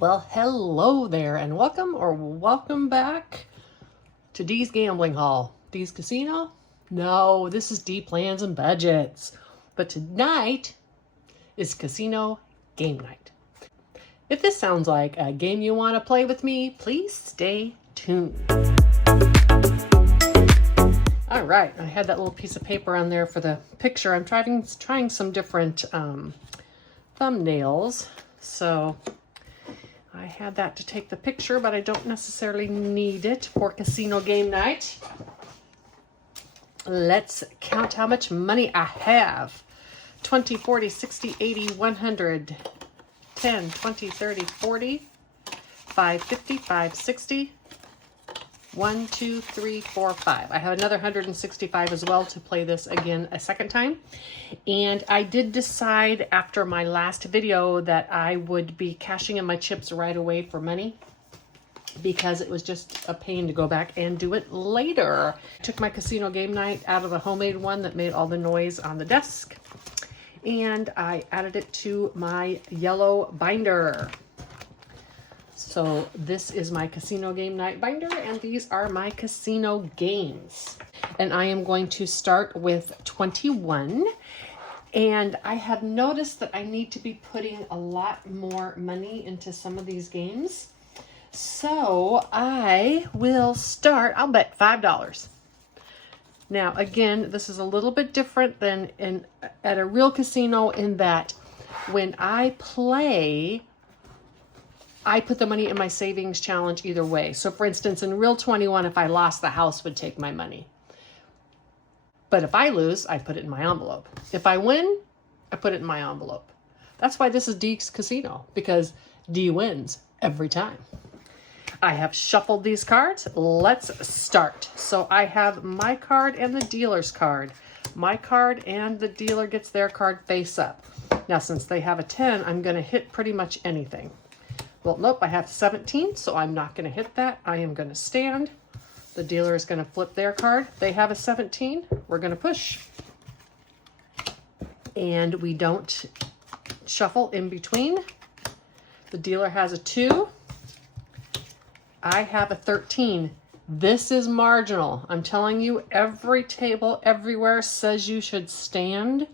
Well, hello there and welcome back to Dee's Gambling Hall. Dee's Casino? No, this is D Plans and Budgets. But tonight is Casino Game Night. If this sounds like a game you want to play with me, please stay tuned. All right, I had that little piece of paper on there for the picture. I'm trying some different thumbnails, so I had that to take the picture, but I don't necessarily need it for Casino Game Night. Let's count how much money I have. 20, 40, 60, 80, 100, 10, 20, 30, 40, 550, 560, 1, 2, 3, 4, 5. I have another 165 as well to play this again a second time. And I did decide after my last video that I would be cashing in my chips right away for money because it was just a pain to go back and do it later. I took my Casino Game Night out of the homemade one that made all the noise on the desk, and I added it to my yellow binder. So this is my Casino Game Night binder, and these are my casino games. And I am going to start with 21. And I have noticed that I need to be putting a lot more money into some of these games. So I will start, I'll bet $5. Now, again, this is a little bit different than at a real casino in that when I play, I put the money in my savings challenge either way. So for instance, in real 21, if I lost, the house would take my money. But if I lose, I put it in my envelope. If I win, I put it in my envelope. That's why this is Dee's Casino, because D wins every time. I have shuffled these cards. Let's start. So I have my card and the dealer's card. My card and the dealer gets their card face up. Now, since they have a 10, I'm going to hit pretty much anything. Well, nope, I have 17, so I'm not going to hit that. I am going to stand. The dealer is going to flip their card. They have a 17. We're going to push. And we don't shuffle in between. The dealer has a 2. I have a 13. This is marginal. I'm telling you, every table everywhere says you should stand.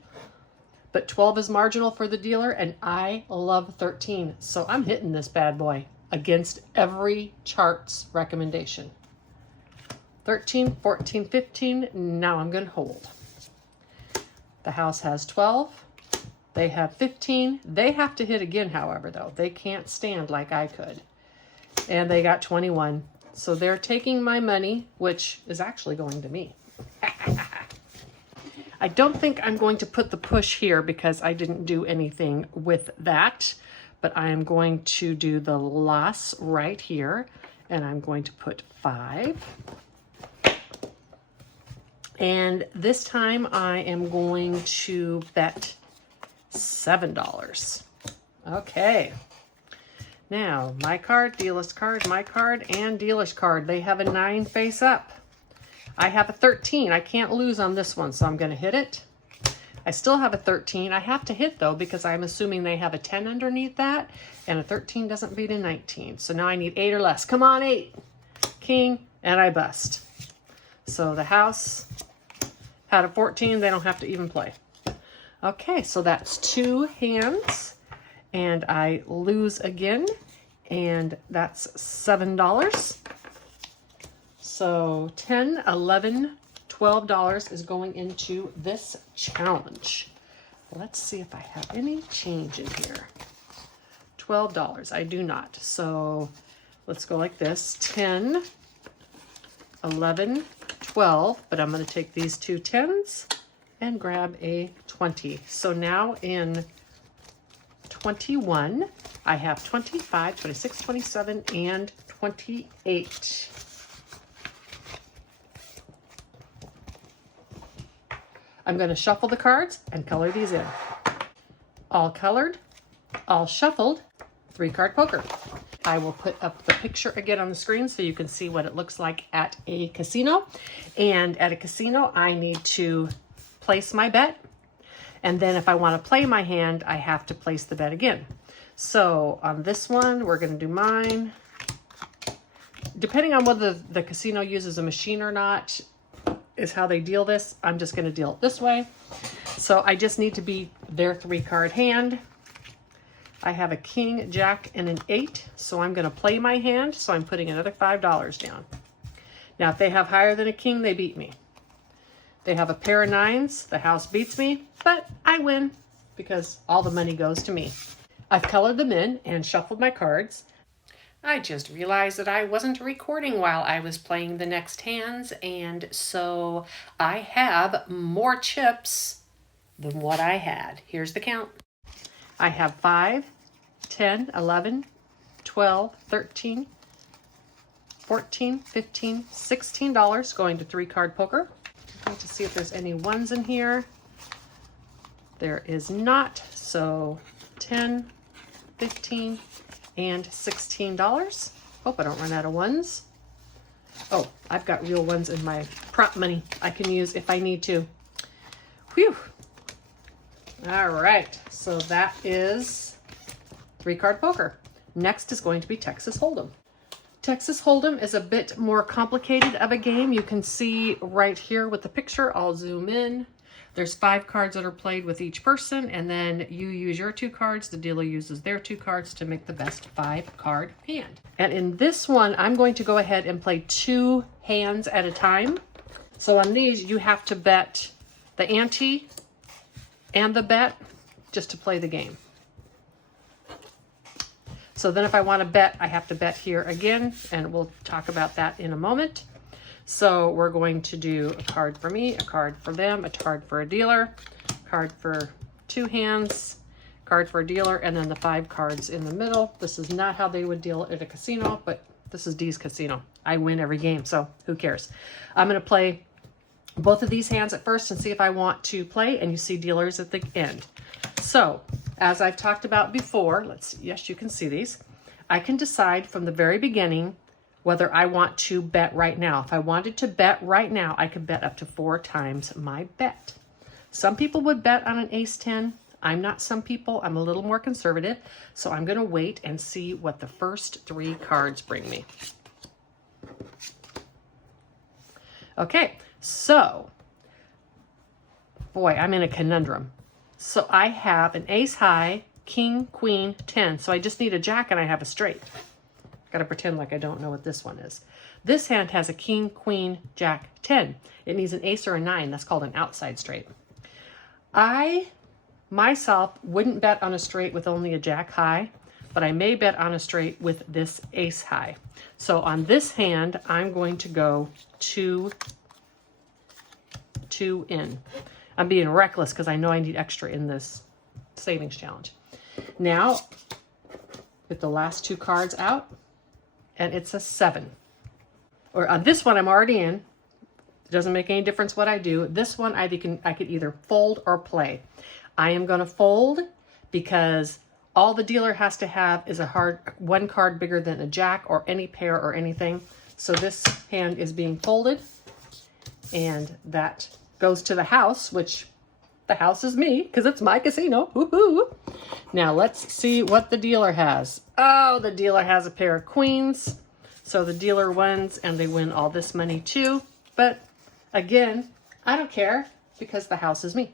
But 12 is marginal for the dealer, and I love 13. So I'm hitting this bad boy against every chart's recommendation. 13, 14, 15, now I'm going to hold. The house has 12. They have 15. They have to hit again, however, though. They can't stand like I could. And they got 21. So they're taking my money, which is actually going to me. I don't think I'm going to put the push here because I didn't do anything with that, but I am going to do the loss right here, and I'm going to put 5. And this time I am going to bet $7. Okay. Now, my card, dealer's card, my card, and dealer's card. They have a 9 face up. I have a 13. I can't lose on this one, so I'm going to hit it. I still have a 13. I have to hit, though, because I'm assuming they have a 10 underneath that, and a 13 doesn't beat a 19. So now I need 8 or less. Come on, 8. King, and I bust. So the house had a 14. They don't have to even play. Okay, so that's 2 hands, and I lose again, and that's $7. So $10, $11, $12 is going into this challenge. Let's see if I have any change in here. $12, I do not. So let's go like this, 10, 11, 12, but I'm going to take these 2 10s and grab a 20. So now in 21, I have 25, 26, 27, and 28. I'm going to shuffle the cards and color these in. All colored, all shuffled, 3-card poker. I will put up the picture again on the screen so you can see what it looks like at a casino. And at a casino, I need to place my bet. And then if I want to play my hand, I have to place the bet again. So on this one, we're going to do mine. Depending on whether the casino uses a machine or not is how they deal this. I'm just going to deal it this way. So I just need to be their 3-card hand. I have a king, jack, and an 8. So I'm going to play my hand. So I'm putting another $5 down. Now, if they have higher than a king, they beat me. They have a pair of 9s. The house beats me, but I win because all the money goes to me. I've colored them in and shuffled my cards. I just realized that I wasn't recording while I was playing the next hands, and so I have more chips than what I had. Here's the count. I have 5, 10, 11, 12, 13, 14, 15, $16 going to 3-card poker. I'm going to see if there's any ones in here. There is not, so 10, 15, and $16. Hope I don't run out of ones. Oh, I've got real ones in my prop money I can use if I need to. Whew. All right, so that is 3-card poker. Next is going to be Texas Hold'em. Texas Hold'em is a bit more complicated of a game. You can see right here with the picture. I'll zoom in. There's 5 cards that are played with each person, and then you use your 2 cards. The dealer uses their 2 cards to make the best 5-card hand. And in this one, I'm going to go ahead and play 2 hands at a time. So on these, you have to bet the ante and the bet just to play the game. So then if I want to bet, I have to bet here again, and we'll talk about that in a moment. So we're going to do a card for me, a card for them, a card for a dealer, card for 2 hands, card for a dealer, and then the 5 cards in the middle. This is not how they would deal at a casino, but this is Dee's casino. I win every game, so who cares? I'm going to play both of these hands at first and see if I want to play, and you see dealers at the end. So as I've talked about before, let's see, yes, you can see these. I can decide from the very beginning whether I want to bet right now. If I wanted to bet right now, I could bet up to 4 times my bet. Some people would bet on an ace-10. I'm not some people. I'm a little more conservative. So I'm going to wait and see what the first 3 cards bring me. Okay, so, boy, I'm in a conundrum. So I have an ace high, king, queen, 10. So I just need a jack and I have a straight. Got to pretend like I don't know what this one is. This hand has a king, queen, jack, 10. It needs an ace or a 9. That's called an outside straight. I, myself, wouldn't bet on a straight with only a jack high, but I may bet on a straight with this ace high. So on this hand, I'm going to go 2 in. I'm being reckless because I know I need extra in this savings challenge. Now, with the last 2 cards out, and it's a 7. Or on this one, I'm already in. It doesn't make any difference what I do. This one, I could either fold or play. I am going to fold because all the dealer has to have is a 1 card bigger than a jack or any pair or anything. So this hand is being folded, and that goes to the house, which the house is me because it's my casino. Woohoo! Now let's see what the dealer has. Oh, the dealer has a pair of queens. So the dealer wins and they win all this money too. But again, I don't care because the house is me.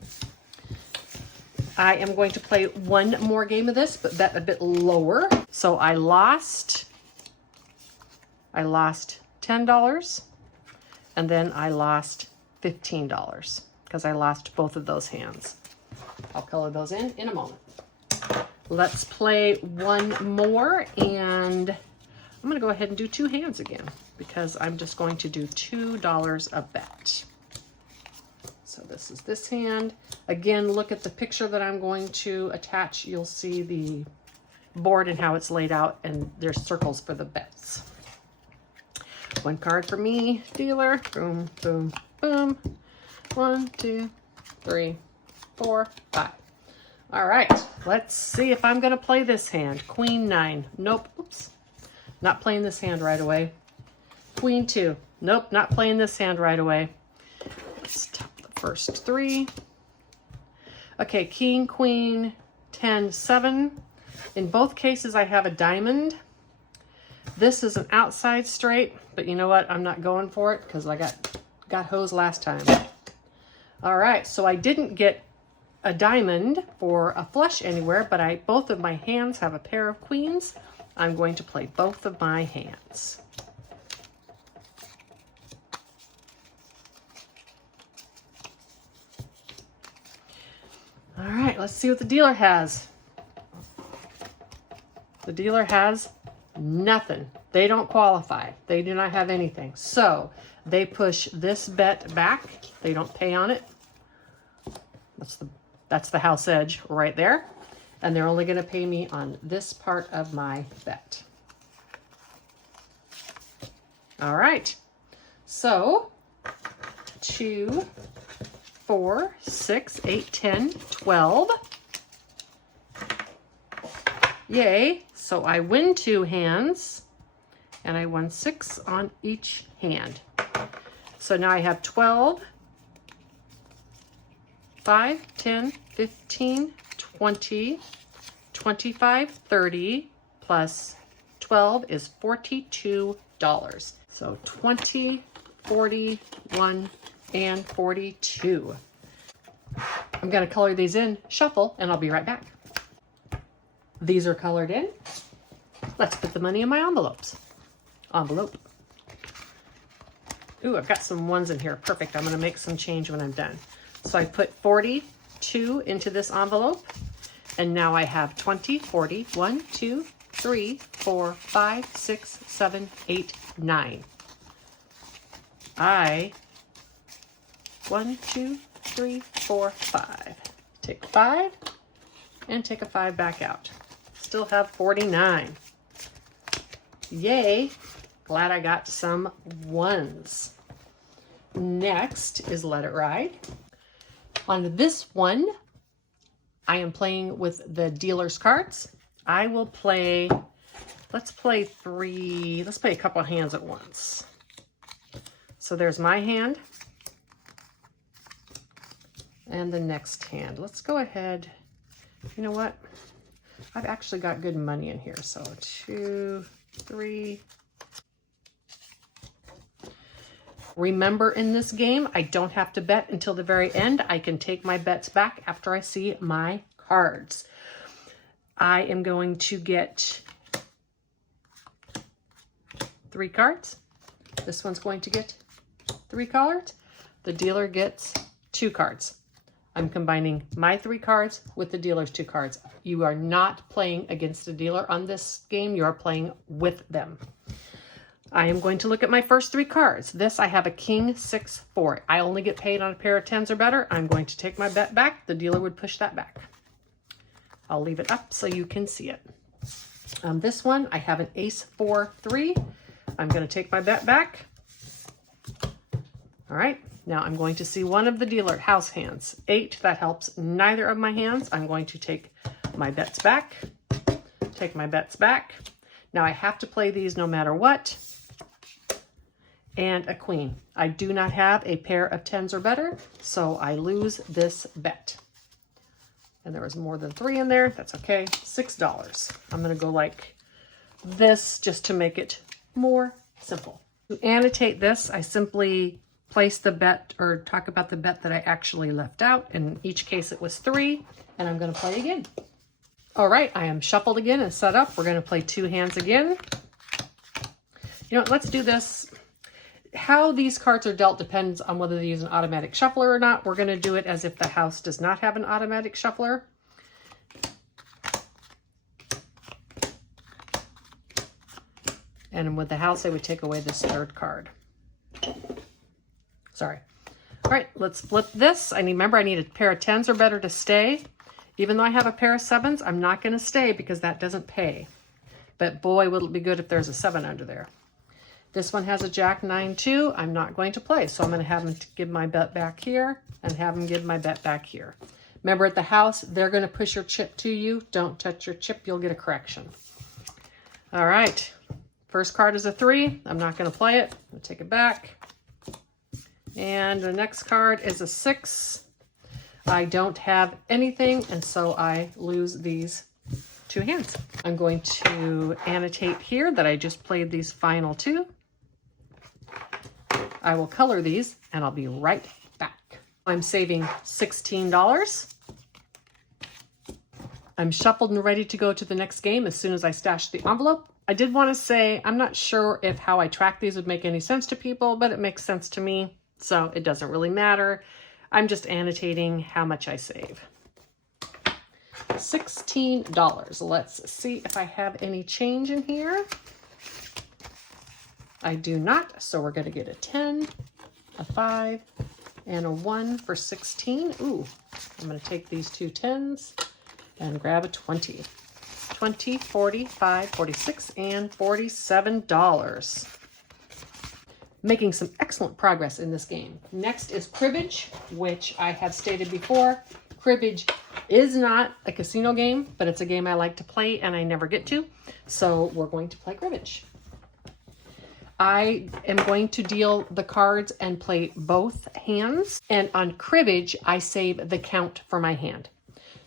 I am going to play 1 more game of this, but bet a bit lower. So I lost $10 and then I lost $15 because I lost both of those hands. I'll color those in a moment. Let's play 1 more, and I'm going to go ahead and do 2 hands again because I'm just going to do $2 a bet. So this is this hand. Again, look at the picture that I'm going to attach. You'll see the board and how it's laid out, and there's circles for the bets. 1 card for me, dealer. Boom, boom, boom. 1, 2, 3, 4, 5. All right, let's see if I'm going to play this hand. Queen 9. Nope. Oops. Not playing this hand right away. Queen 2. Nope, not playing this hand right away. Let's top the first 3. Okay, king, queen, 10, 7. In both cases, I have a diamond. This is an outside straight, but you know what? I'm not going for it because I got hosed last time. All right, so I didn't get a diamond for a flush anywhere, but both of my hands have a pair of queens. I'm going to play both of my hands. All right, let's see what the dealer has. The dealer has nothing. They don't qualify. They do not have anything. So they push this bet back. They don't pay on it. That's the house edge right there. And they're only going to pay me on this part of my bet. All right. So 2, 4, 6, 8, 10, 12. Yay. So I win 2 hands and I won 6 on each hand. So now I have 12, 5, 10, 15, 20, 25, 30, plus 12 is $42. So 20, 41, and 42. I'm going to color these in, shuffle, and I'll be right back. These are colored in. Let's put the money in my envelopes. Envelope. Ooh, I've got some ones in here. Perfect. I'm going to make some change when I'm done. So I put 42 into this envelope. And now I have 20, 40, 1, 2, 3, 4, 5, 6, 7, 8, 9. 1, 2, 3, 4, 5. Take 5 and take a 5 back out. Still have 49. Yay. Glad I got some ones. Next is Let It Ride. On this one, I am playing with the dealer's cards. I will play, let's play a couple of hands at once. So there's my hand and the next hand. Let's go ahead. You know what? I've actually got good money in here. So 2, 3. Remember, in this game, I don't have to bet until the very end. I can take my bets back after I see my cards. I am going to get 3 cards. This one's going to get 3 cards. The dealer gets 2 cards. I'm combining my 3 cards with the dealer's 2 cards. You are not playing against the dealer on this game. You are playing with them. I am going to look at my first 3 cards. This, I have a king, 6, 4. I only get paid on a pair of 10s or better. I'm going to take my bet back. The dealer would push that back. I'll leave it up so you can see it. This one, I have an ace, 4, 3. I'm going to take my bet back. All right. Now I'm going to see one of the dealer house hands. 8, that helps neither of my hands. I'm going to take my bets back. Take my bets back. Now I have to play these no matter what. And a queen. I do not have a pair of 10s or better, so I lose this bet. And there was more than 3 in there. That's okay. $6. I'm going to go like this just to make it more simple. To annotate this, I simply place the bet or talk about the bet that I actually left out. In each case, it was 3, and I'm going to play again. All right, I am shuffled again and set up. We're going to play 2 hands again. You know what, let's do this. How these cards are dealt depends on whether they use an automatic shuffler or not. We're going to do it as if the house does not have an automatic shuffler. And with the house, I would take away this 3rd card. Sorry. All right, let's flip this. Remember, I need a pair of 10s or better to stay. Even though I have a pair of 7s, I'm not going to stay because that doesn't pay. But boy, would it be good if there's a 7 under there. This one has a jack, 9, 2. I'm not going to play, so I'm going to have him give my bet back here and have him give my bet back here. Remember, at the house, they're going to push your chip to you. Don't touch your chip. You'll get a correction. All right. First card is a 3. I'm not going to play it. I'm going to take it back. And the next card is a 6. I don't have anything, and so I lose these 2 hands. I'm going to annotate here that I just played these final 2. I will color these and I'll be right back. I'm saving $16. I'm shuffled and ready to go to the next game as soon as I stash the envelope. I did want to say, I'm not sure if how I track these would make any sense to people, but it makes sense to me, so it doesn't really matter. I'm just annotating how much I save. $16. Let's see if I have any change in here. I do not, so we're going to get a 10, a 5, and a 1 for 16. Ooh, I'm going to take these 2 10s and grab a 20. 20, 45, 46, and $47. Making some excellent progress in this game. Next is cribbage, which I have stated before. Cribbage is not a casino game, but it's a game I like to play and I never get to. So we're going to play cribbage. I am going to deal the cards and play both hands. And on cribbage, I save the count for my hand.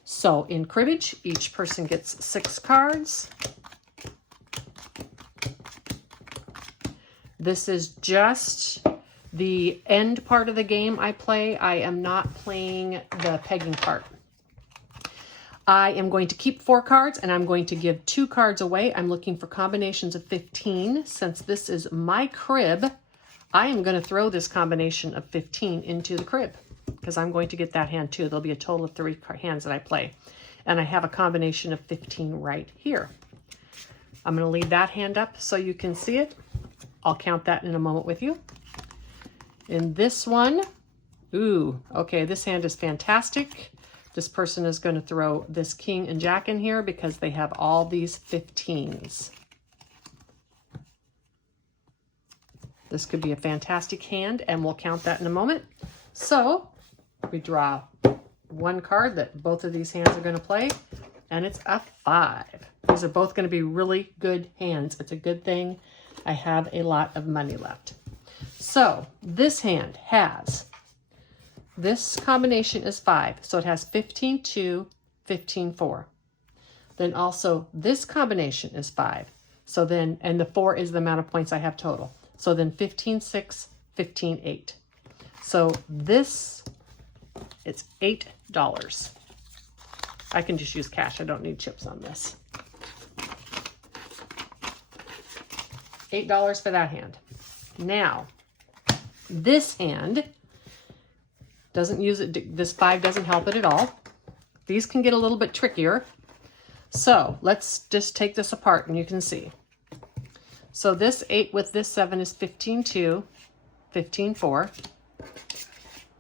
So in cribbage, each person gets 6 cards. This is just the end part of the game I play. I am not playing the pegging part. I am going to keep 4 cards and I'm going to give 2 cards away. I'm looking for combinations of 15. Since this is my crib, I am going to throw this combination of 15 into the crib because I'm going to get that hand too. There'll be a total of 3 hands that I play. And I have a combination of 15 right here. I'm going to leave that hand up so you can see it. I'll count that in a moment with you. In this one, ooh, okay, this hand is fantastic. This person is going to throw this king and jack in here because they have all these 15s. This could be a fantastic hand, and we'll count that in a moment. So we draw 1 card that both of these hands are going to play, and it's a 5. These are both going to be really good hands. It's a good thing I have a lot of money left. So this hand has, this combination is 5, so it has 15, 2, 15, 4. Then also this combination is 5. So then, and the 4 is the amount of points I have total. So then 15, 6, 15, 8. So this, it's $8. I can just use cash. I don't need chips on this. $8 for that hand. Now, this hand doesn't use it. This 5 doesn't help it at all. These can get a little bit trickier. So let's just take this apart and you can see. So this 8 with this 7 is 15, 2, 15, 4,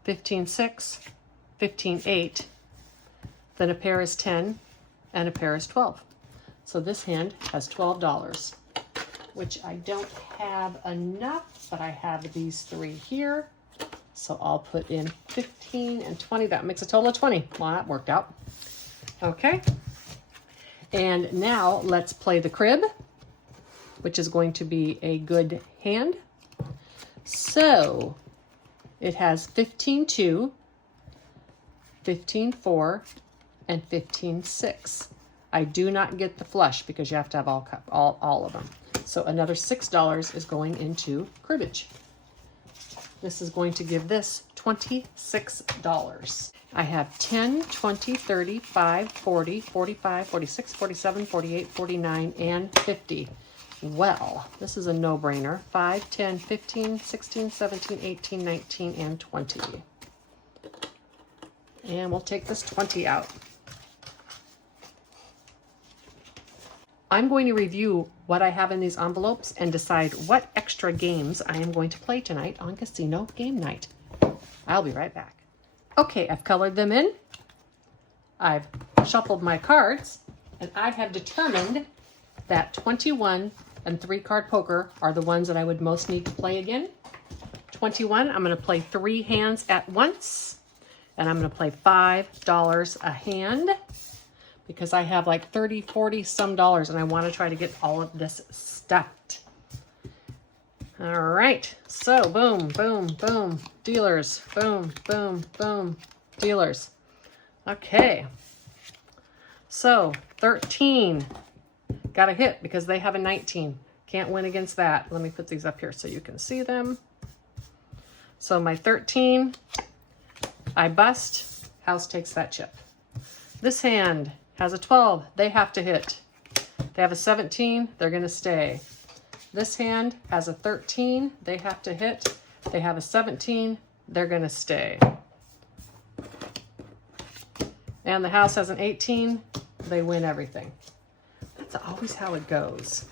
15, 6, 15, 8. Then a pair is 10 and a pair is 12. So this hand has $12, which I don't have enough, but I have these 3 here. So I'll put in 15 and 20. That makes a total of 20. Well, that worked out. Okay. And now let's play the crib, which is going to be a good hand. So it has 15, 2, 15, 4, and 15, 6. I do not get the flush because you have to have all of them. So another $6 is going into cribbage. This is going to give this $26. I have 10, 20, 30, 5, 40, 45, 46, 47, 48, 49, and 50. Well, this is a no-brainer. 5, 10, 15, 16, 17, 18, 19, and 20. And we'll take this 20 out. I'm going to review what I have in these envelopes and decide what extra games I am going to play tonight on Casino Game Night. I'll be right back. Okay, I've colored them in. I've shuffled my cards, and I have determined that 21 and 3-card poker are the ones that I would most need to play again. 21, I'm going to play 3 hands at once, and I'm going to play $5 a hand because I have like 30, 40 some dollars, and I want to try to get all of this stuffed. All right, so boom, boom, boom, dealers, boom, boom, boom, dealers. Okay, so 13. Got a hit because they have a 19. Can't win against that. Let me put these up here so you can see them. So my 13, I bust. House takes that chip. This hand has a 12. They have to hit. They have a 17. They're going to stay. This hand has a 13. They have to hit. They have a 17. They're going to stay. And the house has an 18. They win everything. That's always how it goes.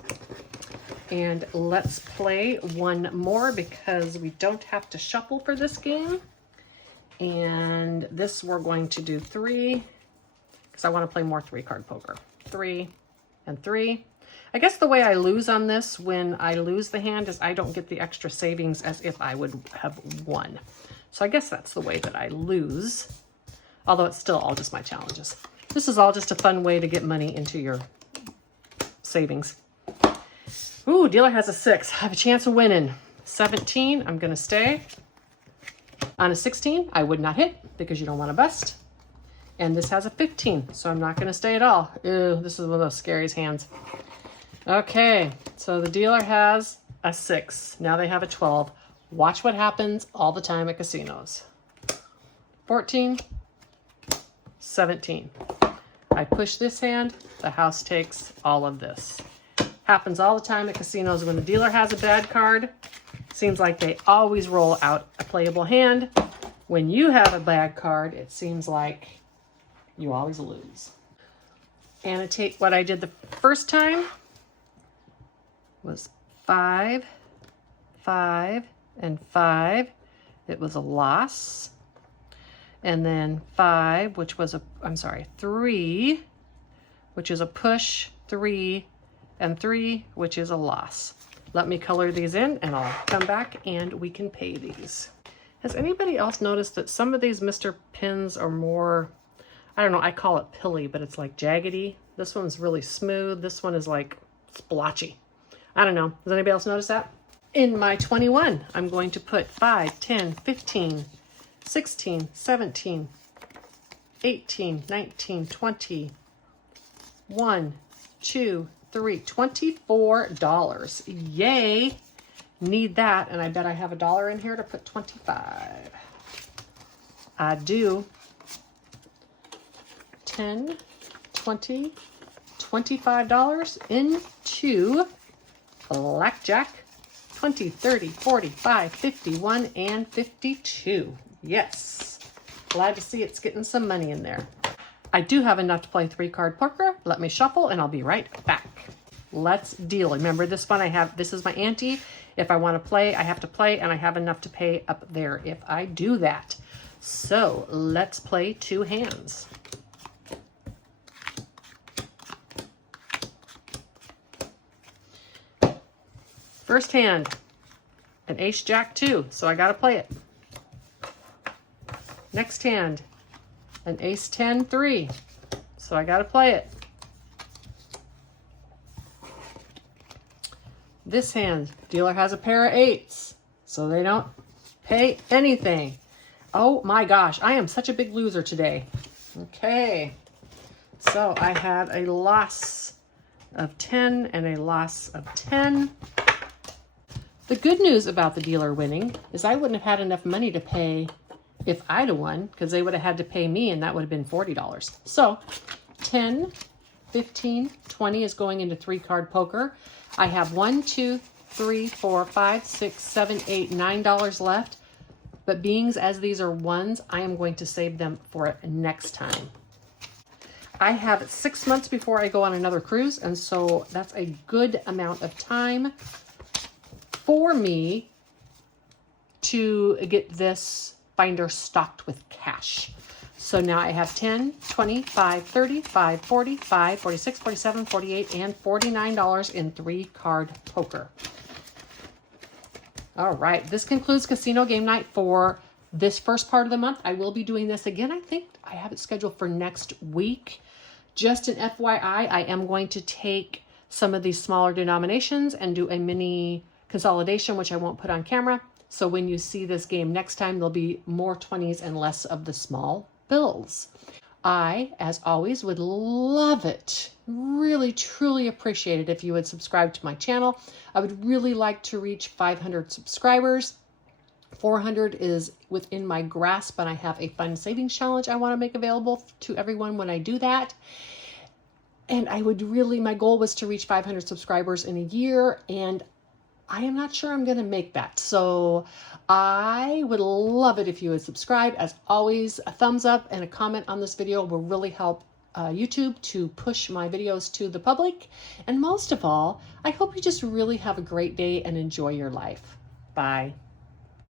And let's play one more because we don't have to shuffle for this game. And this we're going to do 3 because I want to play more 3-card poker. 3 and 3. I guess the way I lose on this when I lose the hand is I don't get the extra savings as if I would have won. So I guess that's the way that I lose. Although it's still all just my challenges. This is all just a fun way to get money into your savings. Ooh, dealer has a 6. I have a chance of winning. 17, I'm going to stay. On a 16, I would not hit because you don't want to bust. And this has a 15, so I'm not going to stay at all. Ew, this is one of those scariest hands. Okay, so the dealer has a 6. Now they have a 12. Watch what happens all the time at casinos. 14, 17. I push this hand, the house takes all of this. Happens all the time at casinos when the dealer has a bad card. Seems like they always roll out a playable hand. When you have a bad card, it seems like you always lose. Annotate what I did the first time was 5, 5, and 5. It was a loss. And then 5, which was 3, which is a push, 3, and 3, which is a loss. Let me color these in and I'll come back and we can pay these. Has anybody else noticed that some of these Mr. Pins are more, I don't know, I call it pilly, but it's like jaggedy. This one's really smooth. This one is like splotchy. I don't know. Does anybody else notice that? In my 21, I'm going to put 5, 10, 15, 16, 17, 18, 19, 20, 1, 2, 3, $24. Yay! Need that, and I bet I have $1 in here to put 25. I do. 10, 20, $25 into blackjack. 20, 30, 45, 51, and 52. Yes. Glad to see it's getting some money in there. I do have enough to play 3-card poker. Let me shuffle and I'll be right back. Let's deal. Remember this one this is my ante. If I want to play, I have to play and I have enough to pay up there if I do that. So let's play 2 hands. First hand, an ace jack 2, so I got to play it. Next hand, an ace 10 3, so I got to play it. This hand, dealer has a pair of 8s, so they don't pay anything. Oh my gosh, I am such a big loser today. Okay, so I had a loss of 10 and a loss of 10. The good news about the dealer winning is I wouldn't have had enough money to pay if I'd have won, because they would have had to pay me and that would have been $40. So 10, 15, 20 is going into 3-card poker. I have 1, 2, 3, 4, 5, 6, 7, 8, $9 left. But being as these are ones, I am going to save them for next time. I have 6 months before I go on another cruise, and so that's a good amount of time for me to get this binder stocked with cash. So now I have 10, 20, 5, 30, 5, 40, 5, 46, 47, 48, and $49 in 3-card poker. All right, this concludes casino game night for this first part of the month. I will be doing this again. I think I have it scheduled for next week. Just an FYI, I am going to take some of these smaller denominations and do a mini consolidation, which I won't put on camera. So when you see this game next time, there'll be more 20s and less of the small bills. I, as always, would love it, really, truly appreciate it if you would subscribe to my channel. I would really like to reach 500 subscribers. 400 is within my grasp, and I have a fund savings challenge I want to make available to everyone when I do that. And I would really, my goal was to reach 500 subscribers in a year, and I am not sure I'm going to make that. So I would love it if you would subscribe. As always, a thumbs up and a comment on this video will really help YouTube to push my videos to the public. And most of all, I hope you just really have a great day and enjoy your life. Bye.